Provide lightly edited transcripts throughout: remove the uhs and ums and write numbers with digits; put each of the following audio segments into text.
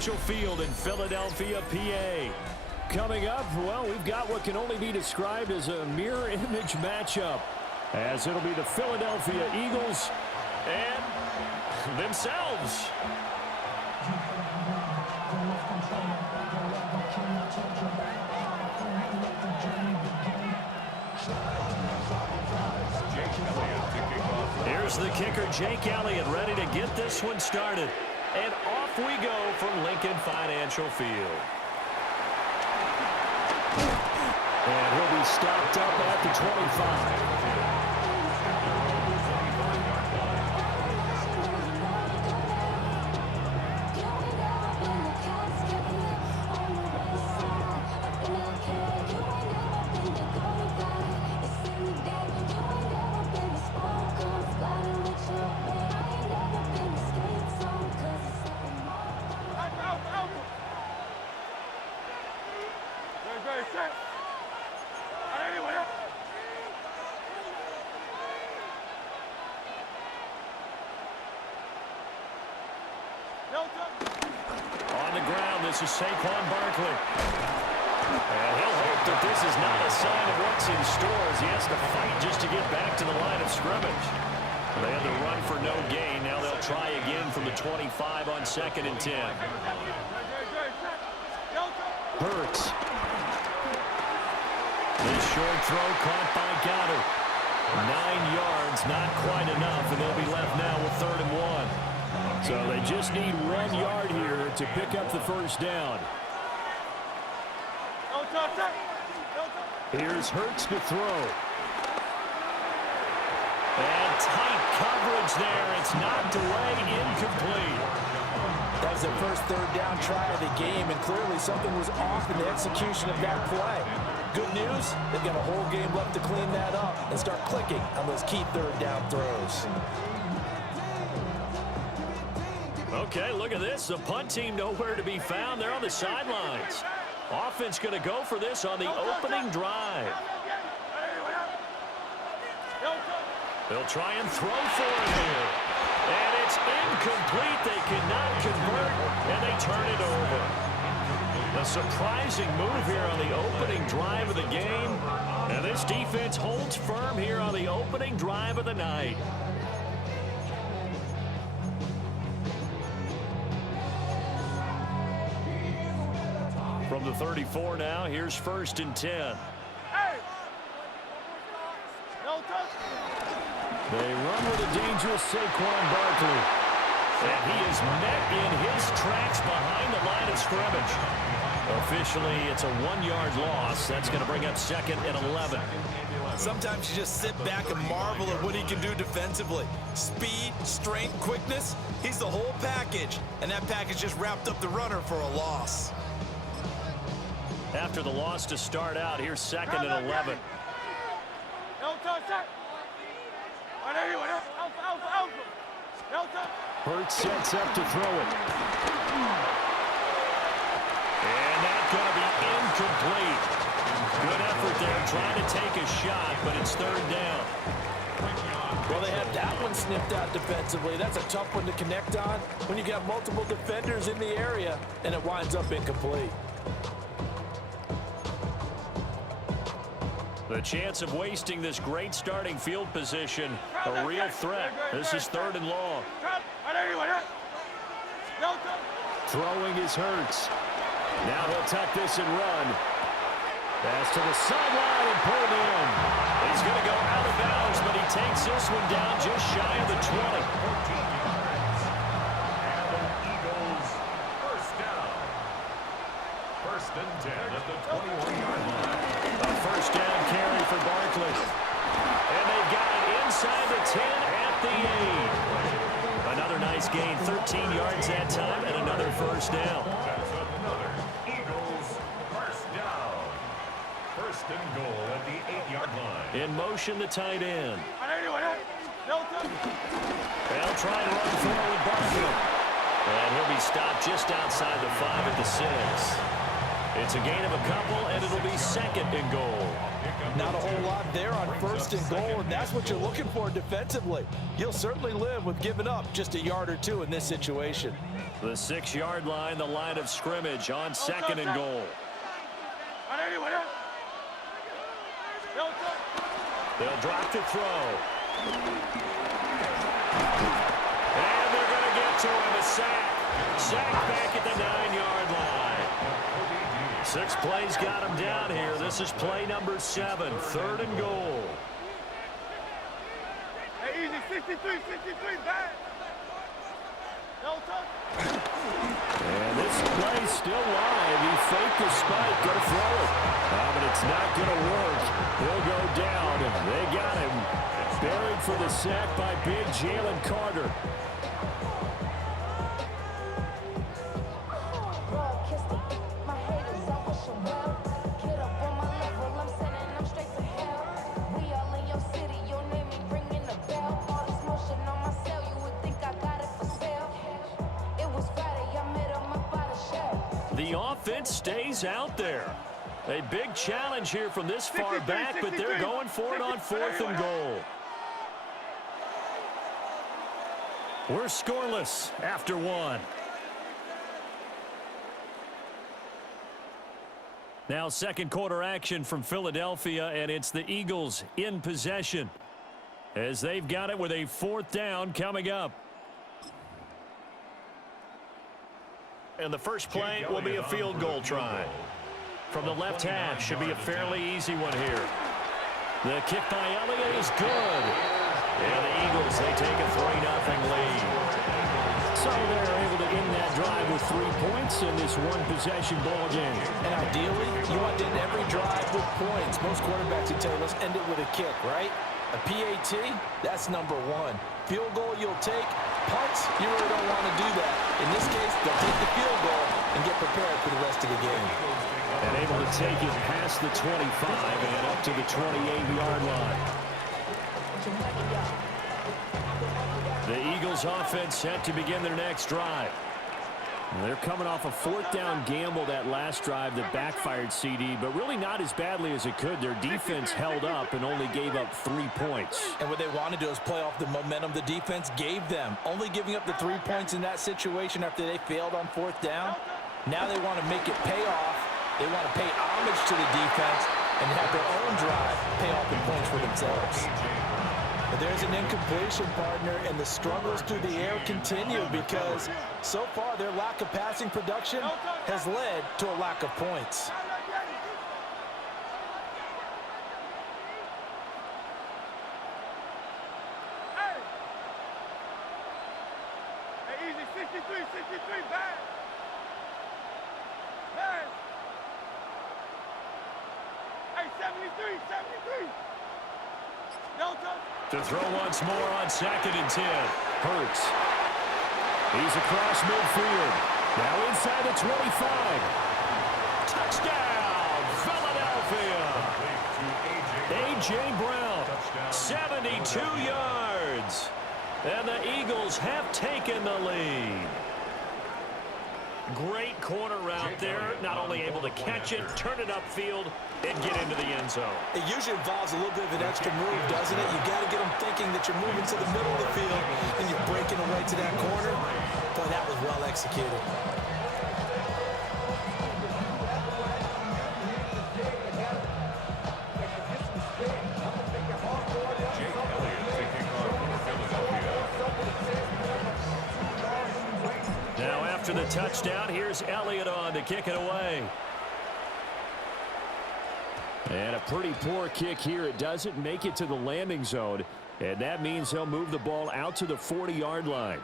Financial Field in Philadelphia, PA. Coming up, well, we've got what can only be described as a mirror image matchup, as it'll be the Philadelphia Eagles and themselves. Here's the kicker, Jake Elliott, ready to get this one started. And off we go from Lincoln Financial Field. And he'll be stopped up at the 25. On the ground, this is Saquon Barkley. And he'll hope that this is not a sign of what's in store as he has to fight just to get back to the line of scrimmage. They had to run for no gain. Now they'll try again from the 25 on 2nd and 10. Hurts. This short throw caught by Goddard. 9 yards, not quite enough, and they'll be left now with 3rd and 1. So they just need 1 yard here to pick up the first down. Here's Hurts to throw. And tight coverage there. It's knocked away, incomplete. That was their first 3rd down try of the game, and clearly something was off in the execution of that play. Good news, they've got a whole game left to clean that up and start clicking on those key 3rd down throws. Okay, look at this. The punt team nowhere to be found. They're on the sidelines. Offense going to go for this on the opening drive. They'll try and throw for it here. And it's incomplete. They cannot convert, and they turn it over. A surprising move here on the opening drive of the game. And this defense holds firm here on the opening drive of the night. From the 34 now, here's 1st and 10. They run with a dangerous Saquon Barkley. And he is met in his tracks behind the line of scrimmage. Officially, it's a 1-yard loss. That's going to bring up 2nd and 11. Sometimes you just sit back and marvel at what he can do defensively. Speed, strength, quickness, he's the whole package. And that package just wrapped up the runner for a loss. After the loss to start out, here's 2nd and 11. Hurts sets up to throw it. And that's going to be incomplete. Good effort there, trying to take a shot, but it's 3rd down. Well, they had that one snipped out defensively. That's a tough one to connect on when you got multiple defenders in the area, and it winds up incomplete. The chance of wasting this great starting field position, a real threat. This is 3rd and long. Throwing is Hurts. Now he'll tuck this and run. Pass to the sideline and pulled in. He's going to go out of bounds, but he takes this one down just shy of the 20. Eagles, 1st down. 1st and 10 at the 21-yard line. A 1st down carry for Barkley. And they've got it inside the 10 at the 8. Another nice gain, 13 yards that time, and another 1st down. That's another Eagles 1st down. 1st and goal at the 8-yard line. In motion, the tight end. They'll try to run forward Barkley. And he'll be stopped just outside the 5 at the 6. It's a gain of a couple, and it'll be second and goal. Not a whole lot there on first and goal, and that's what you're looking for defensively. You'll certainly live with giving up just a yard or two in this situation. The 6-yard line, the line of scrimmage on second and goal. They'll drop to throw. And they're going to get to him, a sack. Sack back at the 9-yard line. 6 plays got him down here. This is play number 7, third and goal. Hey, easy, 63, back. And this play's still live. He faked the spike, going to throw it. But it's not going to work. He'll go down. They got him. Buried for the sack by big Jalen Carter. The offense stays out there. A big challenge here from this far back, but they're going for it on 4th and goal. We're scoreless after 1. Now second quarter action from Philadelphia, and it's the Eagles in possession as they've got it with a 4th down coming up. And the first play will be a field goal try. From the left hash, should be a fairly easy one here. The kick by Elliott is good. And the Eagles, they take a 3-0 lead. So they're able to end that drive with 3 points in this one-possession ball game. And ideally, you want to end every drive with points. Most quarterbacks would tell you, let's end it with a kick, right? A PAT, that's number 1. Field goal you'll take. Punts, you really don't want to do that. In this case, they'll take the field goal and get prepared for the rest of the game. And able to take it past the 25 and up to the 28-yard line. The Eagles offense set to begin their next drive. They're coming off a 4th down gamble that last drive that backfired, CD, but really not as badly as it could. Their defense held up and only gave up 3 points. And what they want to do is play off the momentum the defense gave them. Only giving up the 3 points in that situation after they failed on 4th down. Now they want to make it pay off. They want to pay homage to the defense and have their own drive pay off the points for themselves. But there's an incompletion, partner, and the struggles through the air continue because so far their lack of passing production has led to a lack of points. Hey, easy, 63, back. Hey, 73. To throw once more on 2nd and 10. Hurts. He's across midfield. Now inside the 25. Touchdown, Philadelphia. A.J. Brown, 72 yards. And the Eagles have taken the lead. Great corner route there. Not only able to catch it, turn it upfield, and get into the end zone. It usually involves a little bit of an extra move, doesn't it? You got to get them thinking that you're moving to the middle of the field and you're breaking away to that corner. Boy, that was well executed. Now after the touchdown, here's Elliott on to kick it away. And a pretty poor kick here. It doesn't make it to the landing zone. And that means he'll move the ball out to the 40-yard line.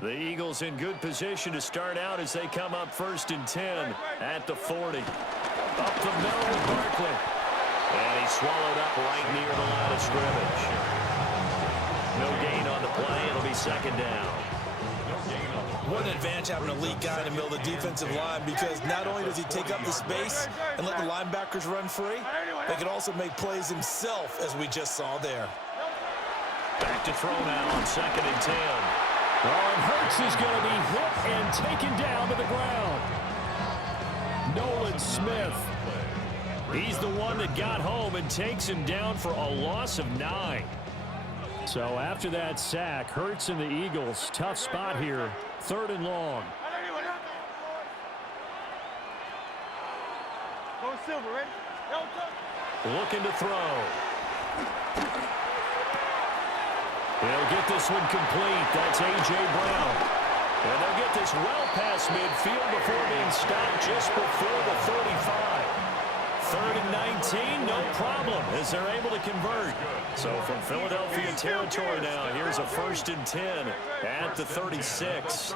The Eagles in good position to start out as they come up 1st and 10 at the 40. Up the middle with Barkley. And he's swallowed up right near the line of scrimmage. No gain on the play. It'll be 2nd down. What an advantage having an elite guy in the middle of the defensive line, because not only does he take up the space and let the linebackers run free, but can also make plays himself, as we just saw there. Back to throw now on 2nd and 10. Oh, and Hurts is going to be hit and taken down to the ground. Nolan Smith. He's the one that got home and takes him down for a loss of 9. So after that sack, Hurts and the Eagles, tough spot here, 3rd and long. Go Silver, ready? Looking to throw. They'll get this one complete. That's A.J. Brown. And they'll get this well past midfield before being stopped just before the 35. 3rd and 19, no problem, as they're able to convert. So from Philadelphia territory now, here's a 1st and 10 at the 36.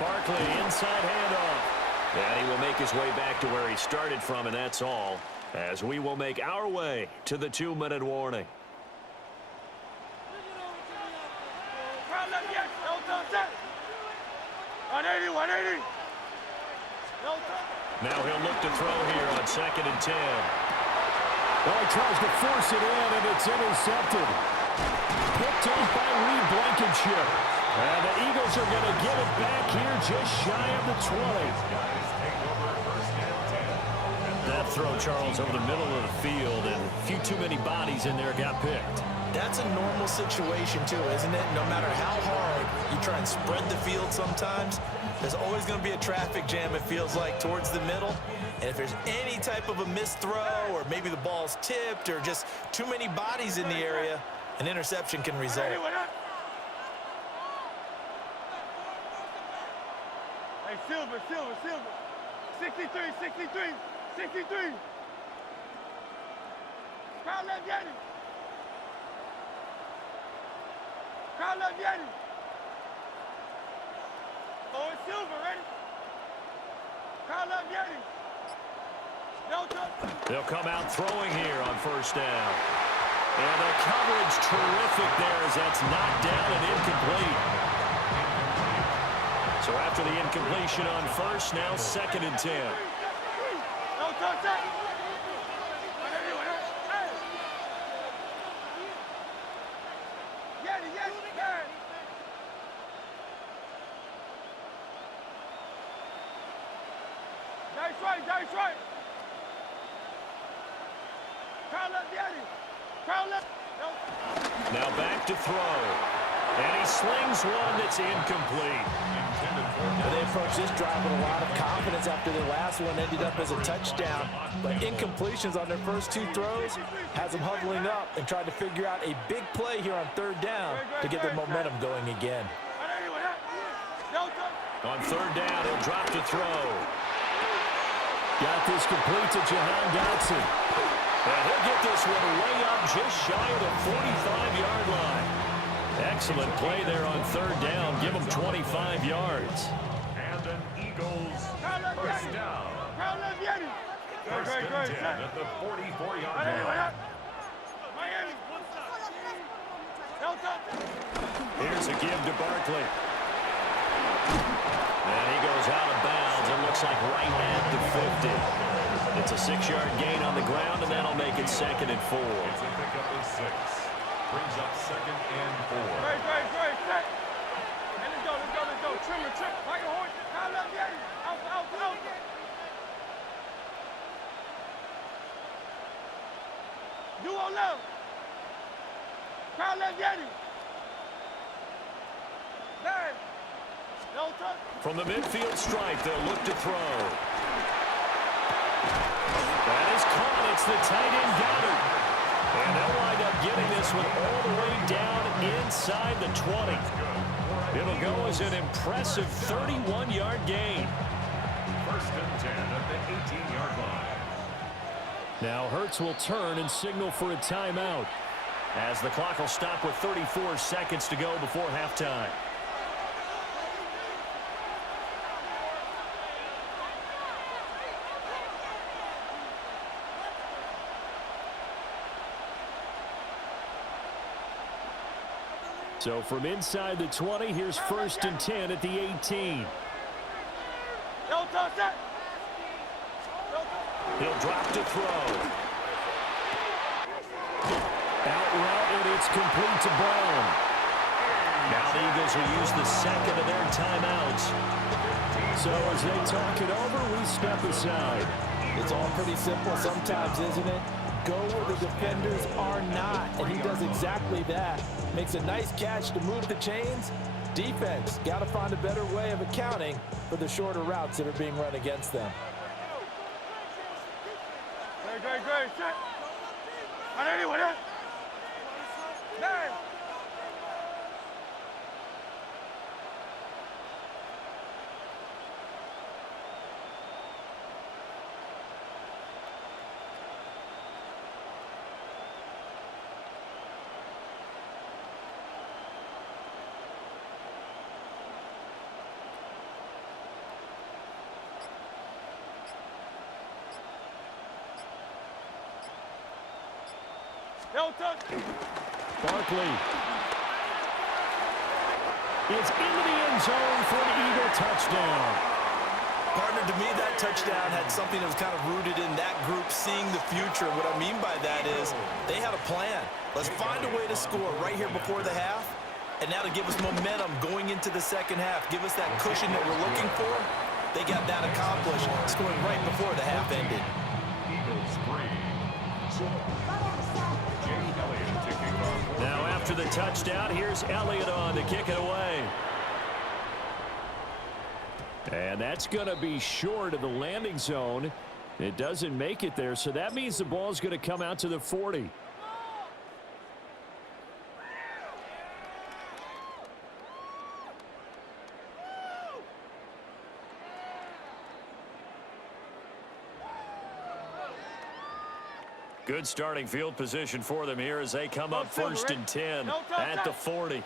Barkley, inside handoff. And he will make his way back to where he started from, and that's all, as we will make our way to the 2-minute warning. Now he'll look to throw here on 2nd and 10. Well, he tries to force it in, and it's intercepted. Picked up by Reed Blankenship. And the Eagles are going to get it back here just shy of the 20. That throw, Charles, over the middle of the field, and a few too many bodies in there got picked. That's a normal situation, too, isn't it? No matter how hard you try and spread the field sometimes, there's always going to be a traffic jam, it feels like, towards the middle. And if there's any type of a missed throw, or maybe the ball's tipped, or just too many bodies in the area, an interception can result. Hey, Silver. 63. Crowd left Yanni. Oh, it's Silver, ready? Crowd left Yanni. They'll come out throwing here on 1st down. And the coverage terrific there as that's knocked down and incomplete. So after the incompletion on 1st, now 2nd and 10. That's right. Crowd left. Now back to throw. And he slings one that's incomplete. They approach this drive with a lot of confidence after their last one ended up as a touchdown. But incompletions on their first 2 throws has them huddling up and trying to figure out a big play here on 3rd down to get their momentum going again. On 3rd down, he'll drop to throw. Got this complete to Jahan Dotson. And he'll get this one way up just shy of the 45-yard line. Excellent play there on 3rd down. Give him 25 yards. And an Eagles 1st down. 1st and 10 at the 44-yard line. Here's a give to Barkley. And he goes out of bounds. It looks like right at the 50. It's a 6-yard gain on the ground, and that'll make it 2nd and 4. It's a pickup of 6. Brings up 2nd and 4. Great. Hey, let's go. Trim. Like a horse. Crowd left Yanni. Out. Duo left. Crowd left Yanni. There. No touch. From the midfield stripe, they'll look to throw. That is caught. It's the tight end Goddard. And they'll wind up getting this one all the way down inside the 20. It'll go as an impressive 31-yard gain. 1st and 10 at the 18-yard line. Now Hurts will turn and signal for a timeout, as the clock will stop with 34 seconds to go before halftime. So from inside the 20, here's 1st and 10 at the 18. No touch that. He'll drop to throw. It's complete to Brown. Now the Eagles will use the second of their timeouts. So as they talk it over, we step aside. It's all pretty simple sometimes, isn't it? Go where the defenders are not, and he does exactly that. Makes a nice catch to move the chains. Defense got to find a better way of accounting for the shorter routes that are being run against them. Great. Set. Anyway, nine. Barkley. It's into the end zone for the Eagle touchdown. Partner, to me, that touchdown had something that was kind of rooted in that group seeing the future. What I mean by that is they had a plan. Let's find a way to score right here before the half. And now to give us momentum going into the second half, give us that cushion that we're looking for. They got that accomplished, scoring right before the half ended. Eagles 3. Now after the touchdown, here's Elliott on to kick it away. And that's going to be short of the landing zone. It doesn't make it there, so that means the ball's going to come out to the 40. Good starting field position for them here as they come up first and 10 at the 40.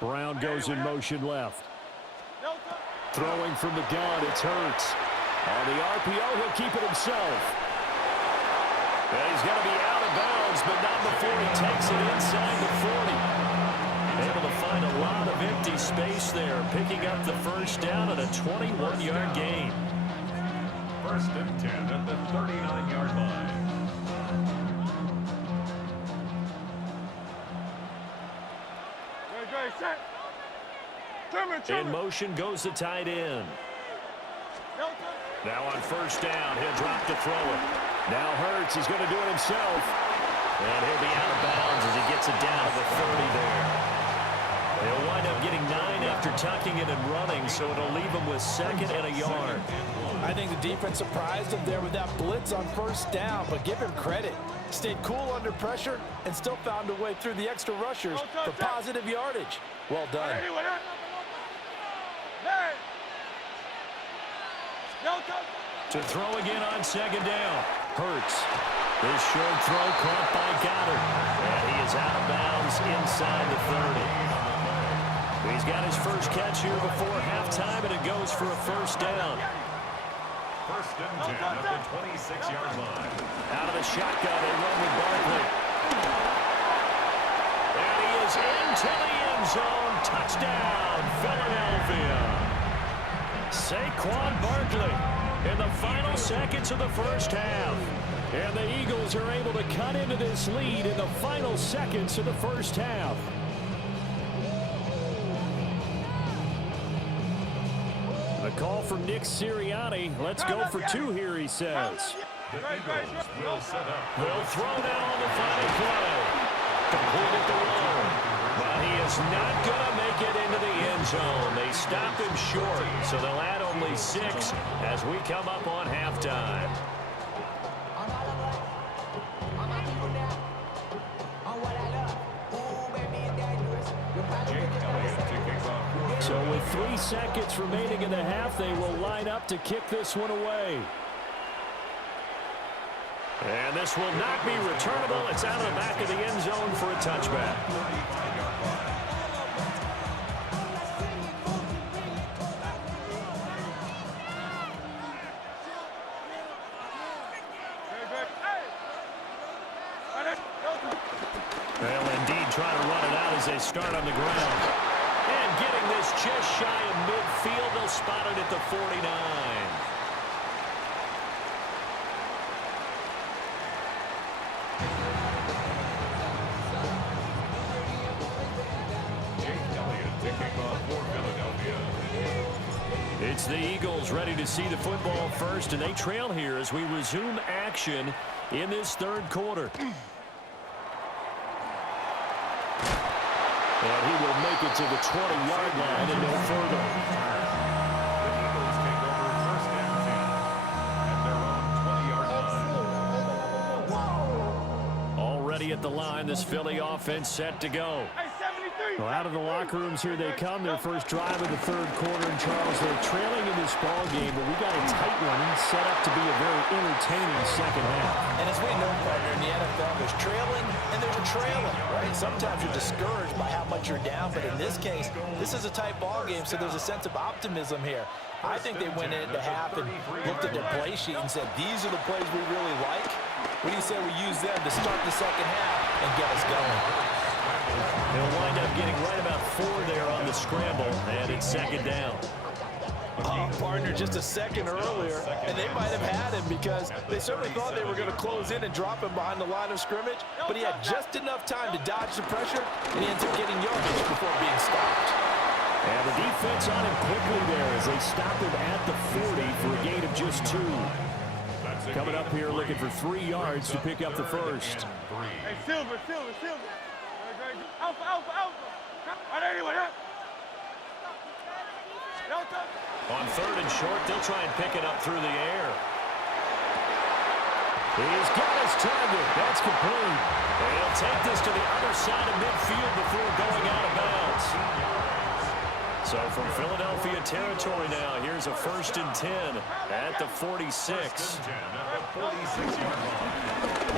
Brown goes in motion left. Throwing from the gun, it's Hurts. On the RPO, he'll keep it himself. And he's going to be out of bounds, but not before he takes it inside the 40. Able to find a lot of empty space there, picking up the first down at a 21-yard gain. First and 10 at the 39-yard line. In motion goes the tight end. Now on first down, he'll drop to throw it. Now Hurts is going to do it himself. And he'll be out of bounds as he gets it down to the 30 there. He'll wind up getting 9 after tucking it and running, so it'll leave him with second and a yard. I think the defense surprised him there with that blitz on first down, but give him credit. Stayed cool under pressure and still found a way through the extra rushers for positive yardage. Well done. To throw again on second down. Hurts. This short throw caught by Goddard. And he is out of bounds inside the 30. He's got his first catch here before halftime, and it goes for a first down. First and 10 at the 26-yard line. Out of the shotgun, they run with Barkley. And he is into the end zone. Touchdown, Philadelphia. Saquon Barkley in the final seconds of the first half. And the Eagles are able to cut into this lead in the final seconds of the first half. The call from Nick Sirianni. Let's go for 2 here, he says. The Eagles will set up. They'll throw down on the final play. Complete at the 1. But he is not going to make it into the end zone. They stop him short, so they'll add only 6 as we come up on halftime. So with 3 seconds remaining in the half, they will line up to kick this one away. And this will not be returnable. It's out of the back of the end zone for a touchback. They'll indeed try to run it out as they start on the ground. And getting this just shy of midfield, they'll spot it at the 49. It's the Eagles ready to see the football first, and they trail here as we resume action in this third quarter. And he will make it to the 20-yard line and no further. The Eagles take over first and 10 at their own 20-yard line. Already at the line, this Philly offense set to go. Well, out of the locker rooms here they come. Their first drive of the third quarter. And Charles, they're trailing in this ball game, but we got a tight one set up to be a very entertaining second half. And as we know, partner, in the NFL, there's trailing and there's a trailing, right? Sometimes you're discouraged by how much you're down, but in this case, this is a tight ball game, so there's a sense of optimism here. I think they went into half and looked at their play sheet and said, these are the plays we really like. What do you say we use them to start the second half and get us going? They'll wind up getting right about 4 there on the scramble, and it's second down. Partner, just a second earlier, and they might have had him because they certainly thought they were going to close in and drop him behind the line of scrimmage, but he had just enough time to dodge the pressure, and he ends up getting yardage before being stopped. And the defense on him quickly there as they stop him at the 40 for a gain of just 2. Coming up here looking for 3 yards to pick up the first. Hey, Silver. Alpha. On third and short, they'll try and pick it up through the air. He's got his target. That's complete. And he'll take this to the other side of midfield before going out of bounds. So from Philadelphia territory now, here's a 1st and 10 at the 46.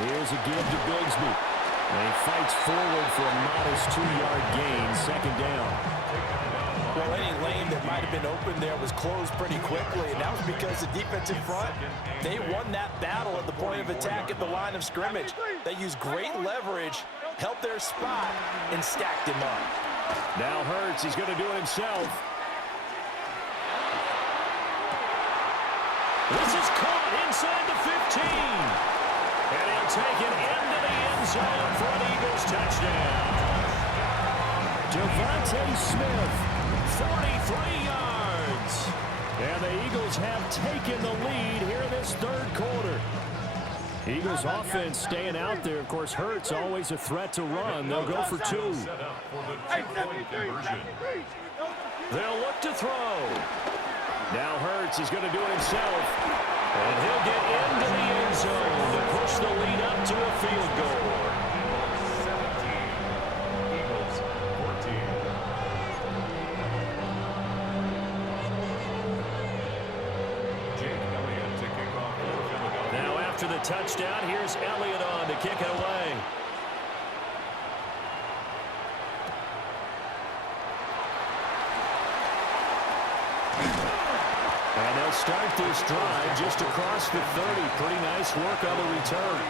Here's a give to Bigsby. And he fights forward for a modest 2-yard gain, second down. Well, any lane that might have been open there was closed pretty quickly, and that was because the defensive front, they won that battle at the point of attack at the line of scrimmage. They used great leverage, helped their spot, and stacked him up. Now Hurts, he's going to do it himself. This is caught inside the 15. And he'll take it into the end zone for an Eagles touchdown. Devontae Smith, 43 yards. and the Eagles have taken the lead here in this third quarter. Eagles offense staying out there. Of course, Hurts always a threat to run. They'll go for 2. They'll look to throw. Now Hurts is going to do it himself. And he'll get into the end zone to push the lead up to a field goal. 17, Eagles 14. Jake Elliott to kick off for Philadelphia. Now after the touchdown, here's Elliott on to kick it away. And they'll start this drive just across the 30. Pretty nice work on the return.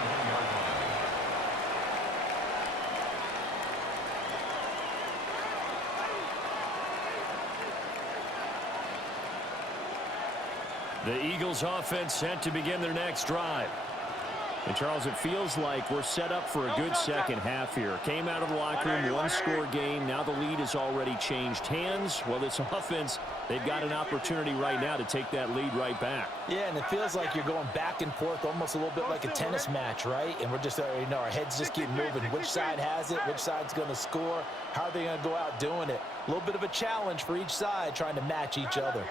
The Eagles offense set to begin their next drive. And Charles, it feels like we're set up for a good second half here. Came out of the locker room, 1-score game. Now the lead has already changed hands. Well, this offense, they've got an opportunity right now to take that lead right back. Yeah, and it feels like you're going back and forth, almost a little bit like a tennis match, right? And we're just, our heads just keep moving. Which side has it? Which side's going to score? How are they going to go out doing it? A little bit of a challenge for each side, trying to match each other.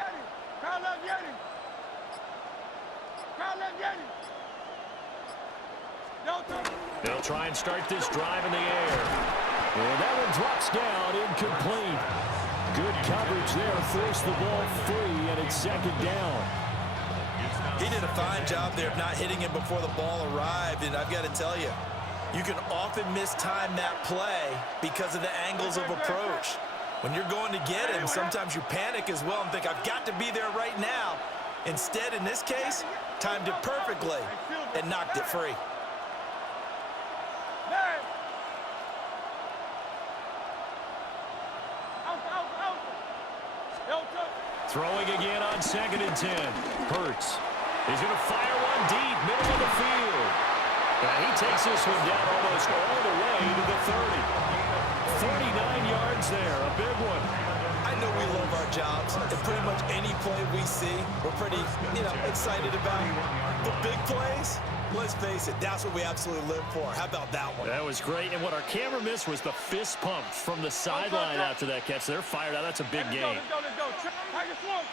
They'll try and start this drive in the air. And that one drops down, incomplete. Good coverage there, forced the ball free, and it's second down. He did a fine job there of not hitting him before the ball arrived, and I've got to tell you, you can often mistime that play because of the angles of approach. When you're going to get him, sometimes you panic as well and think, I've got to be there right now. Instead, in this case, timed it perfectly and knocked it free. Throwing again on 2nd and 10. Hurts. He's going to fire one deep, middle of the field. And he takes this one down almost all the way to the 30. 39 yards there, a big one. I know we love our jobs, and pretty much any play we see, we're pretty, excited about. The big plays, let's face it, that's what we absolutely live for. How about that one? That was great, and what our camera missed was the fist pump from the sideline after that catch. They're fired out. That's a big game. Let's go. Tiger swamp.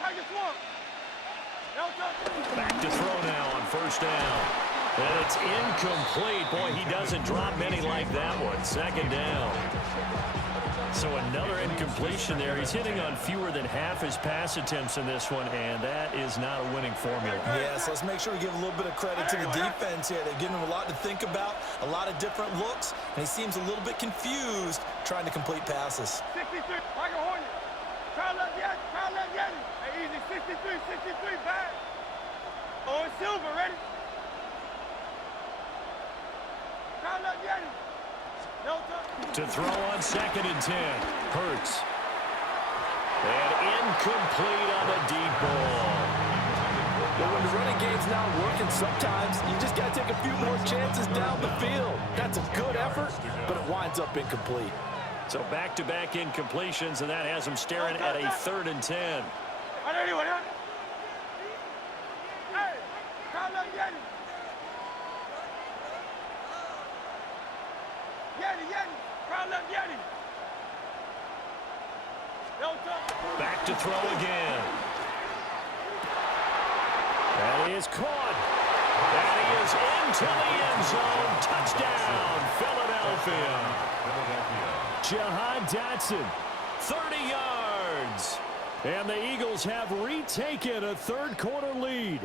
Back to throw now on first down. And it's incomplete. Boy, he doesn't drop many like that one. Second down. So another incompletion there. He's hitting on fewer than half his pass attempts in this one, and that is not a winning formula. Yes, let's make sure we give a little bit of credit to the defense here. They're giving him a lot to think about, a lot of different looks, and he seems a little bit confused trying to complete passes. 63, Michael Hornet. Kyle left Yeti. Hey, easy, 63, back. Oh, it's Silver, ready? Kyle left Yeti. To throw on 2nd and 10. Hurts. And incomplete on the deep ball. Well, when the running game's not working, sometimes you just got to take a few more chances down the field. That's a good effort, but it winds up incomplete. So back-to-back incompletions, and that has him staring at a 3rd and 10. Hey, Kyle left Yeti. Yeti. Back to throw again. That is caught. That is into the end zone. Touchdown, Philadelphia. Jahan Dotson, 30 yards. And the Eagles have retaken a third-quarter lead.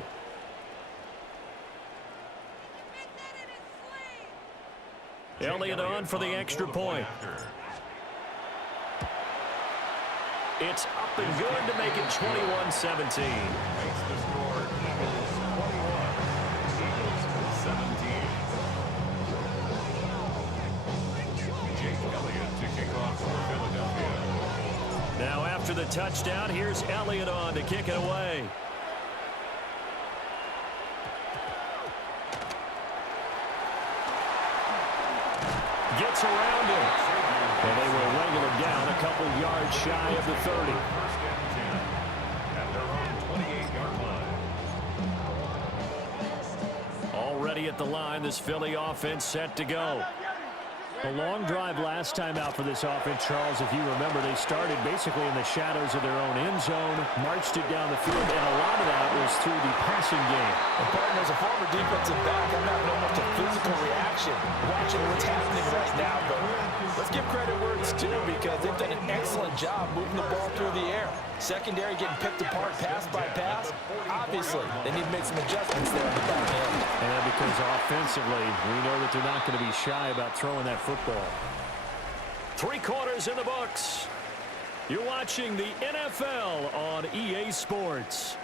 Elliott on for the extra point. It's up and good to make it 21-17. Makes the score Eagles 21, Eagles 17. Jake Elliott to kick off for Philadelphia. Now after the touchdown, here's Elliott on to kick it away. Gets around him. And they will wrangle him down a couple yards shy of the 30. First and 10 at their own 28-yard line. Already at the line, this Philly offense set to go. A long drive last time out for this offense, Charles. If you remember, they started basically in the shadows of their own end zone, marched it down the field, and a lot of that was through the passing game. And partner, as a former defensive back, I'm not know much of physical reaction watching what's happening right now, but let's give credit where it's due because they've done an excellent job moving the ball through the air. Secondary getting picked apart pass by pass. Obviously, they need to make some adjustments there on the back end. And because offensively, we know that they're not going to be shy about throwing that football. 3 quarters in the books. You're watching the NFL on EA Sports.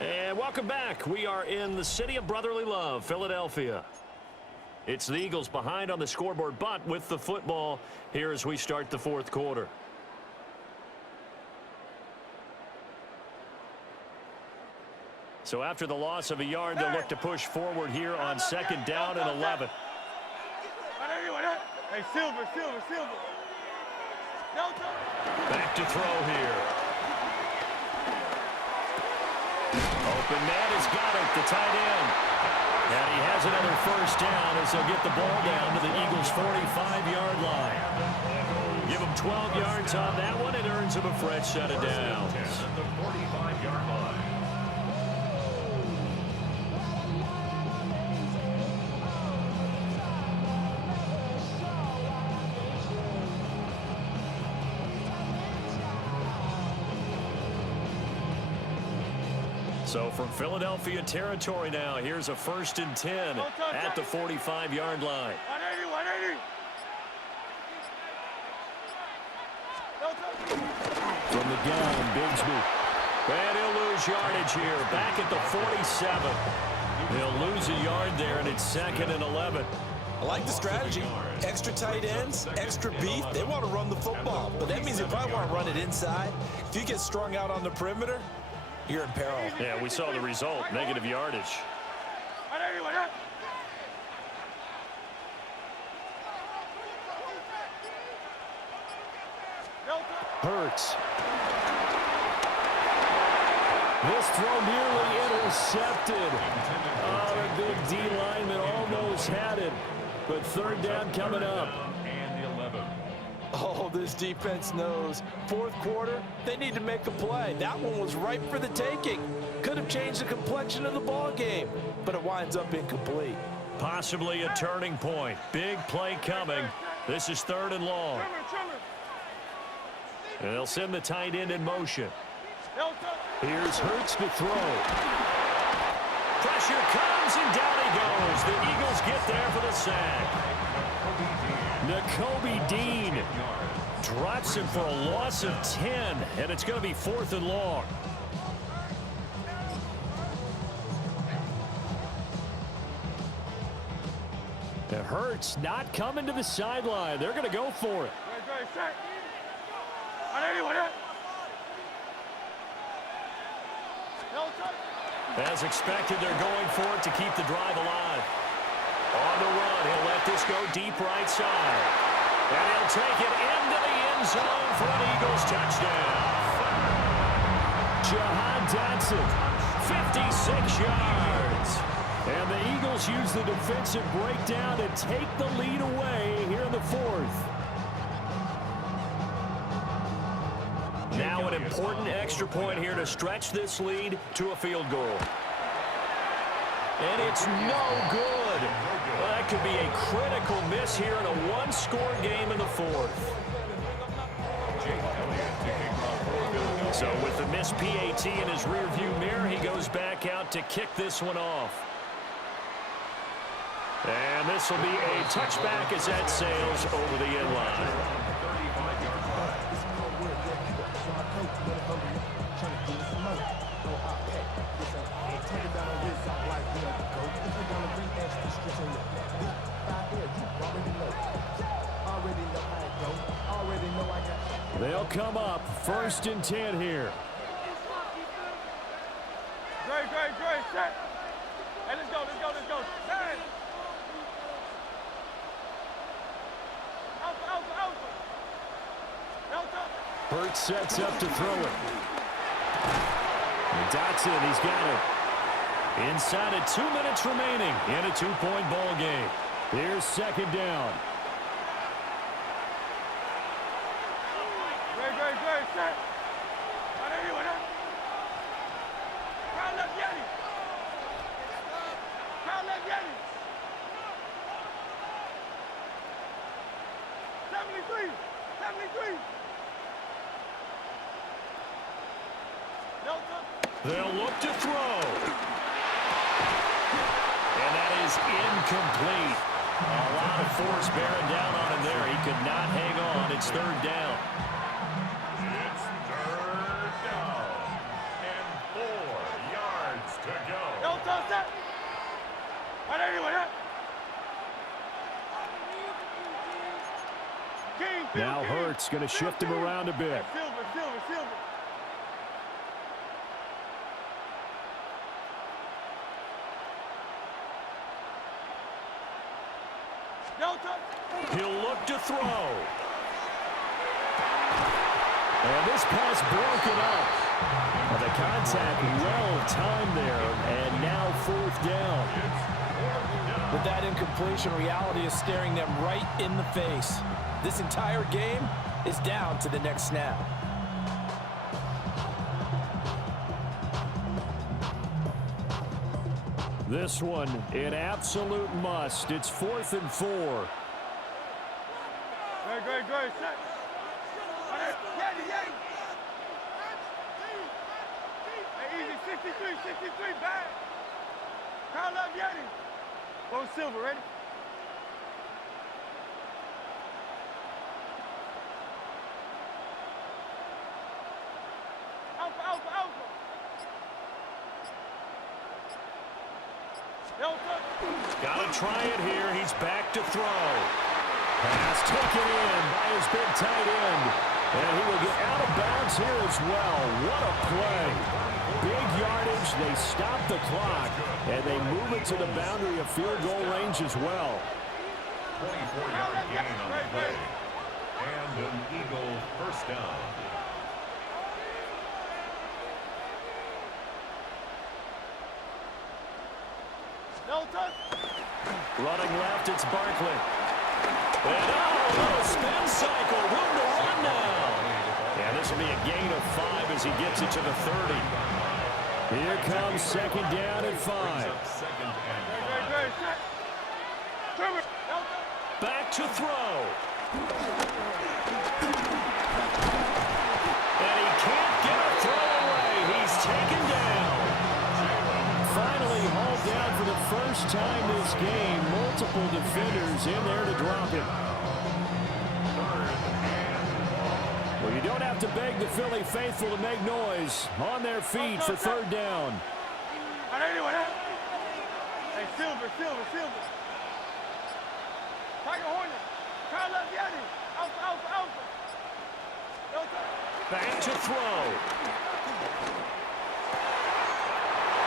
And welcome back. We are in the city of brotherly love, Philadelphia. It's the Eagles behind on the scoreboard, but with the football here as we start the 4th quarter. So after the loss of a yard, they'll look to push forward here on 2nd down and 11. Hey, Silver. Back to throw here. Open man has got it, the tight end. And he has another first down as they'll get the ball down to the Eagles' 45-yard line. Give him 12 yards on that one. It earns him a fresh set of downs. At the 45-yard line. So from Philadelphia territory now, here's a 1st and 10 at the 45-yard line. 180. From the gun, Bigsby. And he'll lose yardage here, back at the 47. He'll lose a yard there, and it's 2nd and 11. I like the strategy. Extra tight ends, extra beef. They want to run the football, but that means they probably want to run it inside. If you get strung out on the perimeter, you're in peril. Yeah, we saw the result, negative yardage. Hurts. This throw nearly intercepted. Oh, the big D lineman almost had it. But third down coming up. Oh, this defense knows. Fourth quarter, they need to make a play. That one was ripe for the taking. Could have changed the complexion of the ball game, but it winds up incomplete. Possibly a turning point. Big play coming. This is 3rd and long. And they'll send the tight end in motion. Here's Hurts to throw. Pressure comes, and down he goes. The Eagles get there for the sack. Nakobe Dean drops him for a loss of 10, and it's going to be 4th and long. The Hurts not coming to the sideline. They're going to go for it. As expected, they're going for it to keep the drive alive. On the run, he'll let this go deep right side. And he'll take it into the end zone for an Eagles touchdown. Jahan Dotson, 56 yards. And the Eagles use the defensive breakdown to take the lead away here in the 4th. Now an important extra point here to stretch this lead to a field goal. And it's no good. Well, that could be a critical miss here in a one-score game in the 4th. So with the missed PAT in his rearview mirror, he goes back out to kick this one off. And this will be a touchback as that sails over the end line. They'll come up 1st and 10 here. Great, set. Hey, let's go. Hey. Alpha. Hurts sets up to throw it. And Dotson, he's got it. Inside of 2 minutes remaining in a 2-point ball game. Here's 2nd down. Great, set. Kyle left Yeti. 73. They'll look to throw. And that is incomplete. A lot of force bearing down on him there. He could not hang on. It's 3rd down. It's 3rd down. And 4 yards to go. Now Hurts going to shift him around a bit. Silver. He'll look to throw. And this pass broken up. Well, the contact well timed there, and now 4th down. With that incompletion, reality is staring them right in the face. This entire game is down to the next snap. This one, an absolute must. It's 4th and 4. Great, set. Yeti. Hey, easy, 63, back. Kyle left Yeti. Go Silver, ready? Alpha. Got to try it here. He's back to throw. Pass taken in by his big tight end. And he will get out of bounds here as well. What a play. Big yardage. They stop the clock. And they move it to the boundary of field goal range as well. 24-yard gain on the play. And an Eagle first down. No touch. Running left, it's Barkley. And oh, a spin cycle. Room to run now. And this will be a gain of 5 as he gets it to the 30. Here comes second down and 5. Second and Great, set. Trevor. No touch. Back to throw. And he can't get a throw away. He's taken down. Finally hauled down for the first time this game. Multiple defenders in there to drop him. Well, you don't have to beg the Philly faithful to make noise. On their feet for third down. Hey, Silver. Tiger Hornet. Kyle Leviani. Alpha. No touch. Back to throw.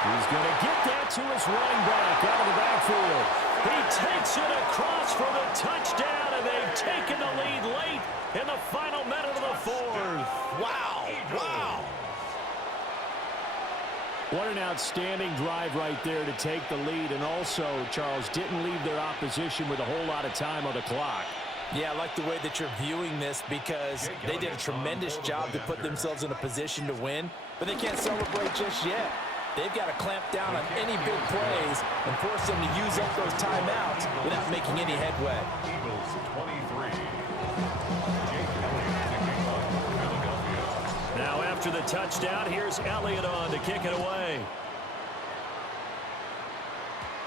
He's going to get that to his running back out of the backfield. He takes it across for the touchdown, and they've taken the lead late in the final minute of the fourth. Wow. What an outstanding drive right there to take the lead. And also, Charles, didn't leave their opposition with a whole lot of time on the clock. Yeah, I like the way that you're viewing this because they did a tremendous job to put themselves in a position to win, but they can't celebrate just yet. They've got to clamp down on any big plays and force them to use up those timeouts without making any headway. Eagles 23. Jake Elliott kicking off for Philadelphia. Now after the touchdown, here's Elliott on to kick it away.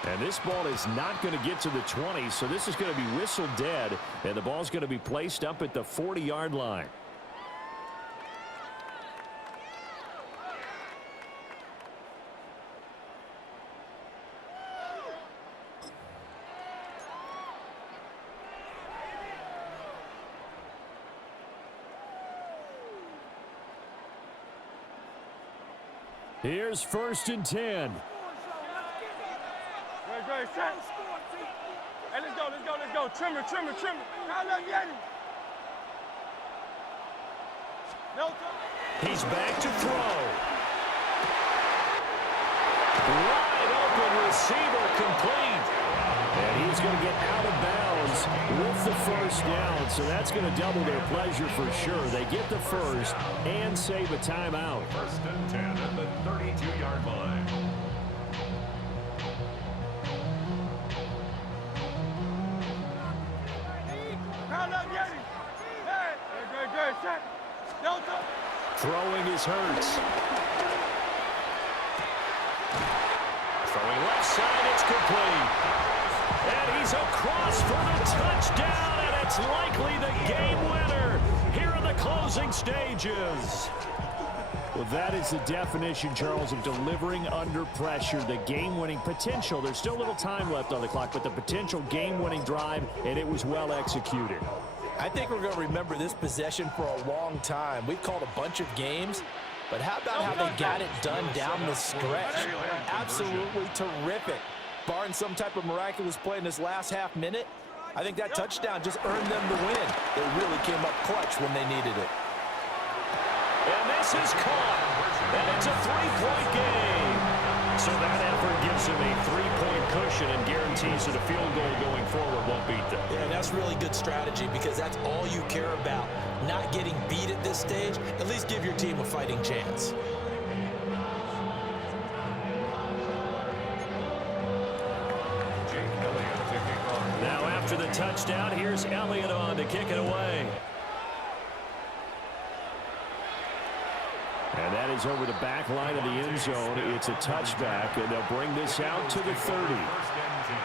And this ball is not going to get to the 20, so this is going to be whistled dead, and the ball's going to be placed up at the 40-yard line. Here's first and 10. Great, set. Hey, let's go. Trimmer. Kyle Leviani. No touch. He's back to throw. Wide open receiver complete. And he's going to get out of bounds with the first down. So that's going to double their pleasure for sure. They get the first and save a timeout. First and 10 at the 32-yard line. Kyle Leviani. Hey. Great, set. No touch. Throwing is Hurts. Throwing left side, it's complete. And he's across for the touchdown, and it's likely the game winner here in the closing stages. Well, that is the definition, Charles, of delivering under pressure. The game-winning potential. There's still a little time left on the clock, but the potential game-winning drive, and it was well executed. I think we're going to remember this possession for a long time. We've called a bunch of games, but how about how they got it done down the stretch? Absolutely terrific. Barring some type of miraculous play in this last half minute, I think that touchdown just earned them the win. They really came up clutch when they needed it. And this is caught. And it's a three-point game. So that effort gives them a three-point cushion and guarantees that a field goal going forward won't beat them. Yeah, that's really good strategy because that's all you care about. Not getting beat at this stage. At least give your team a fighting chance. Jake Elliott to kick off. Now after the touchdown, here's Elliott on to kick it away. And that is over the back line of the end zone. It's a touchback, and they'll bring this out to the 30. First and 10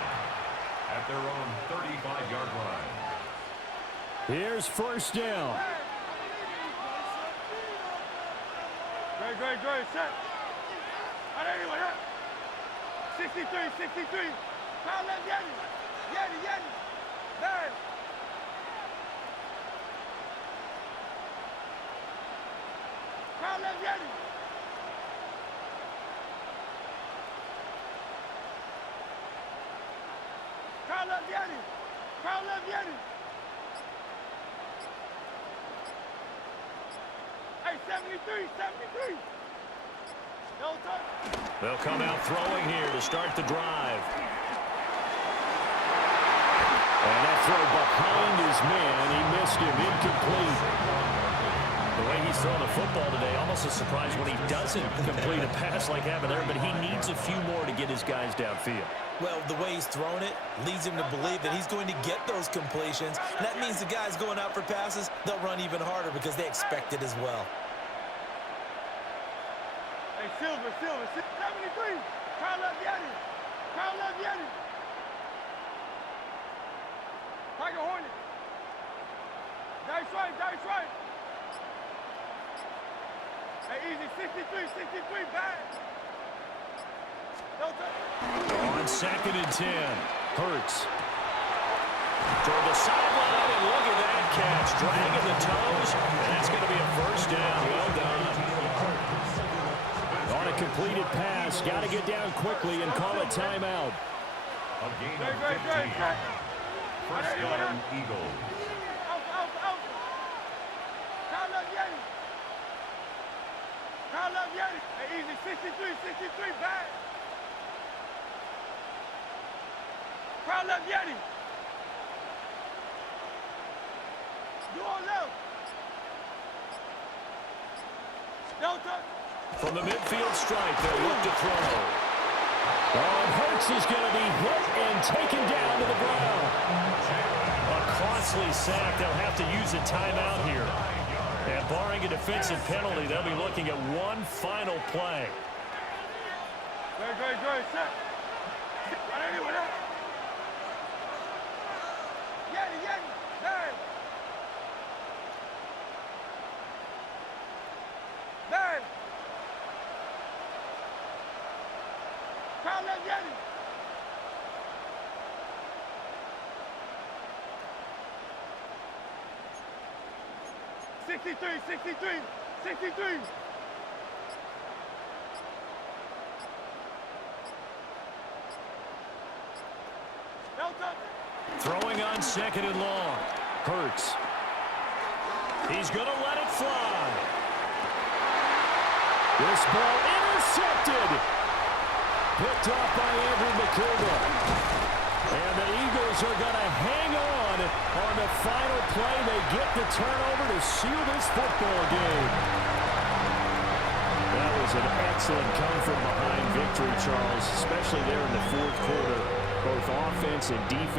at their own 35-yard line. Here's first down. Great, set. Anyway, 63. Kyle Leviani. Yeti. Man. Kyle Leviani. Hey, 73, 73. No touch. They'll come out throwing here to start the drive. And that throw behind his man. He missed him. Incomplete. The way he's throwing the football today, almost a surprise when he doesn't complete a pass like happened there, but he needs a few more to get his guys downfield. Well, the way he's thrown it leads him to believe that he's going to get those completions. And that means the guys going out for passes, they'll run even harder because they expect it as well. Hey, Silver, 73. Carl Leviani. Carl Leviani. Tiger Hornet. Dice right. Hey, easy, 63, back. No touch. On 2nd and 10, Hurts. Toward the sideline, and look at that catch. Dragging the toes, and that's going to be a first down. Well done. On a completed pass, got to get down quickly and call a timeout. A gain of 15. First down, Eagles. Out. Carl Leviani. Hey, easy, 63, back. Carl Leviani. You on left. No touch. From the midfield stripe, they'll look to throw. And Hurts is going to be hit and taken down to the ground. A costly sack. They'll have to use a timeout here. And barring a defensive penalty, they'll be looking at one final play. Great, set. Yeti, man. Carl Leviani. Sixty-three. No touch. Throwing on 2nd and long. Hurts. He's going to let it fly. This ball intercepted. Picked off by Andrew McCurdy. And the Eagles are going to hang on the final play. They get the turnover to seal this football game. That was an excellent come-from-behind victory, Charles, especially there in the 4th quarter, both offense and defense.